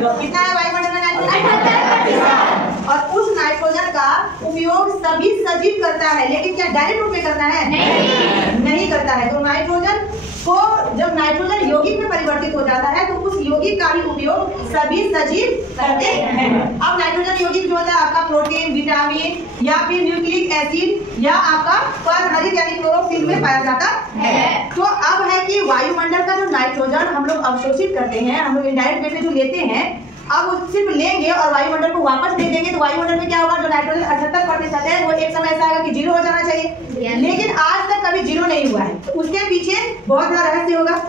कितना है वायुमंडल में नाइट्रोजन? और उस नाइट्रोजन का उपयोग सभी सजीव करता है, लेकिन क्या डायरेक्ट रूप में करता है? नहीं करता है। तो नाइट्रोजन को जब नाइट्रोजन यौगिक में परिवर्तित हो जाता है तो उस यौगिक का ही उपयोग सभी सजीव करते हैं। अब नाइट्रोजन यौगिक जो होता है आपका प्रोटीन, विटामिन या फिर न्यूक्लिक एसिड या आपका परहरित यानी क्लोरोफिल में पाया जाता है। तो अब है कि वायुमंडल का जो नाइट्रोजन हम लोग अवशोषित करते हैं, हम लोग इनडायरेक्ट वे में जो लेते हैं, अब सिर्फ लेंगे और वायुमंडल को वापस दे देंगे तो वायुमंडल में क्या होगा? जो नाइट्रोजन 78% है वो एक समय ऐसा आएगा कि 0 हो जाना चाहिए, लेकिन आज तक कभी 0 नहीं हुआ है। तो उसके पीछे बहुत बड़ा रहस्य होगा।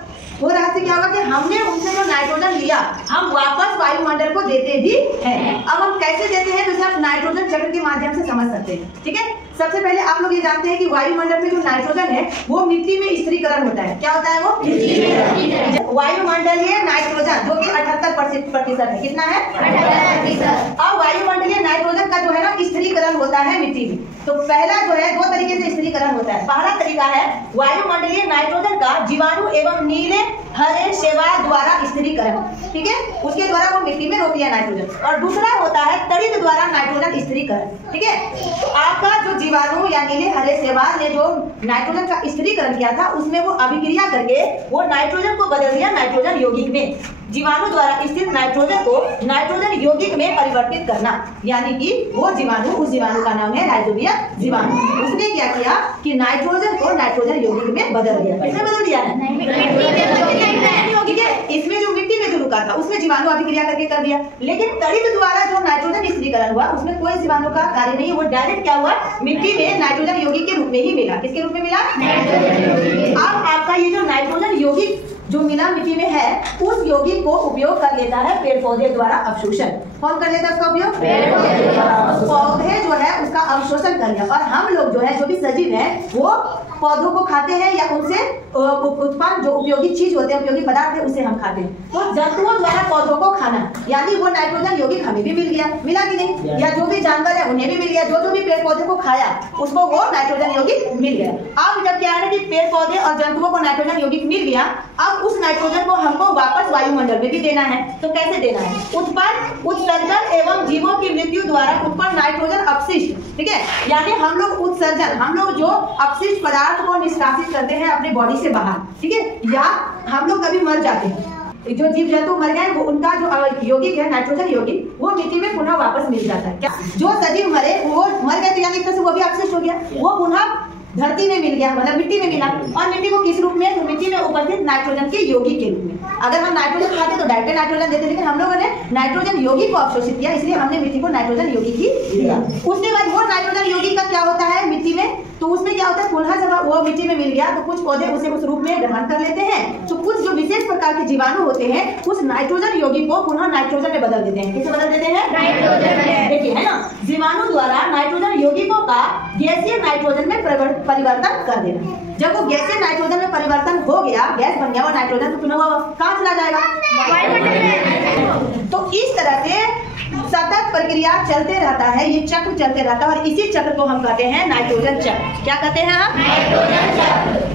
वो रहस्य क्या होगा कि हमने उनसे जो नाइट्रोजन लिया हम वापस वायुमंडल को देते भी हैं। अब हम कैसे देते हैं तो इसे आप नाइट्रोजन चक्र के माध्यम से समझ सकते हैं। ठीक है, सबसे पहले आप लोग ये जानते हैं कि वायुमंडल में जो नाइट्रोजन है वो मिट्टी में स्थिरीकरण होता है। क्या होता है वो? वायुमंडलीय नाइट्रोजन जो कि 78% है। कितना है? 78%। अब वायुमंडलीय नाइट्रोजन का जो है ना स्थिरीकरण होता है मिट्टी में। तो पहला जो है 2 तरीके से स्थिरीकरण होता है। पहला तरीका है वायुमंडलीय नाइट्रोजन का जीवाणु एवं नीले हरे शैवाल द्वारा स्थिरीकरण। ठीक है, उसके द्वारा वो मिट्टी में रोक लिया नाइट्रोजन। और दूसरा होता है तड़ित द्वारा नाइट्रोजन स्थिरीकरण। ठीक है, तो आपका जो जीवाणु या नीले हरे शैवाल ने जो नाइट्रोजन का स्थिरीकरण किया था उसमें वो अभिक्रिया करके वो नाइट्रोजन को बदल दिया नाइट्रोजन यौगिक में। जीवाणु द्वारा स्थित नाइट्रोजन को नाइट्रोजन यौगिक में परिवर्तित करना, यानी कि वो जीवाणु, उस जीवाणु का नाम है राइजोबियम जीवाणु। उसने क्या किया कि नाइट्रोजन को नाइट्रोजन यौगिक में बदल दिया। किसने बदल दिया है? ठीक है, इसमें जो मिट्टी में जो रुका था उसमें जीवाणु अभिक्रिया करके कर दिया, लेकिन तड़ित द्वारा जो नाइट्रोजन स्थिरीकरण हुआ उसमें कोई जीवाणु का कार्य नहीं, वो डायरेक्ट क्या हुआ? मिट्टी में नाइट्रोजन यौगिक के रूप में ही मिला। किसके रूप में मिला? अब आपका ये जो नाइट्रोजन यौगिक जो मिला मिट्टी में है उस यौगिक को उपयोग कर लेता है पेड़ पौधे द्वारा अवशोषण। कौन कर लेता है उसका उपयोग? पौधे जो है उसका अवशोषण कर लिया। और हम लोग जो है जो भी सजीव है वो पौधों को खाते हैं या उनसे उत्पन्न जो उपयोगी चीज होते हैं, उपयोगी पदार्थ है, उसे हम खाते हैं। तो जंतुओं द्वारा पौधों को खाना, यानी वो नाइट्रोजन यौगिक हमें भी मिल गया, मिला कि नहीं? या जो भी जानवर है उन्हें भी मिल गया, जो भी पेड़ पौधे को खाया उसको वो नाइट्रोजन यौगिक मिल गया। अब जब क्या है कि पेड़ पौधे और जंतुओं को नाइट्रोजन यौगिक मिल गया, अब उस नाइट्रोजन को हमको वापस वायुमंडल में भी देना है। तो कैसे देना है? उत्पन्न उत्सर्जन एवं जीवों की मृत्यु द्वारा उत्पन्न नाइट्रोजन अपशिष्ट। ठीक है, यानी हम लोग उत्सर्जन, हम लोग जो अपशिष्ट पदार्थ को निष्कासित करते हैं अपने बॉडी से बाहर। ठीक है, या हम लोग कभी मर जाते हैं, जो जीव जंतु मर गए वो उनका जो यौगिक है नाइट्रोजन यौगिक वो मिट्टी में पुनः वापस मिल जाता है। क्या जो सजीव मरे वो मर गए तो यानी एक तरह से वो भी अपशिष्ट हो गया, वो पुनः धरती में मिल गया, मतलब मिट्टी में मिला। और मिट्टी को किस रूप में? तो मिट्टी में उपस्थित नाइट्रोजन के यौगिक के रूप में। अगर हम नाइट्रोजन खाते तो डायरेक्ट नाइट्रोजन देते, लेकिन हम लोगों ने नाइट्रोजन यौगिक को अवशोषित किया, इसलिए हमने मिट्टी को नाइट्रोजन यौगिक ही दिया। उसके बाद वो नाइट्रोजन यौगिक का क्या होता है मिट्टी में? तो उसमें क्या होता है पुनः जब वो मिट्टी में मिल गया तो कुछ पौधे उसे उस रूप में ग्रहण कर लेते हैं। तो कुछ जो विशेष प्रकार के जीवाणु होते हैं उस नाइट्रोजन यौगिक को पुनः नाइट्रोजन में बदल देते हैं। किसे बदल देते हैं? नाइट्रोजन में। देखिए है ना, जीवाणु द्वारा नाइट्रोजन यौगिकों का गैसीय नाइट्रोजन में परिवर्तन कर देना। जब वो गैसीय नाइट्रोजन में परिवर्तन हो गया, गैस बन गया वो नाइट्रोजन, तो पुनः वो कहाँ चला जाएगा? तो इस तरह से सतत प्रक्रिया चलते रहता है, ये चक्र चलते रहता है और इसी चक्र को हम कहते हैं नाइट्रोजन चक्र। क्या कहते हैं हम? नाइट्रोजन चक्र।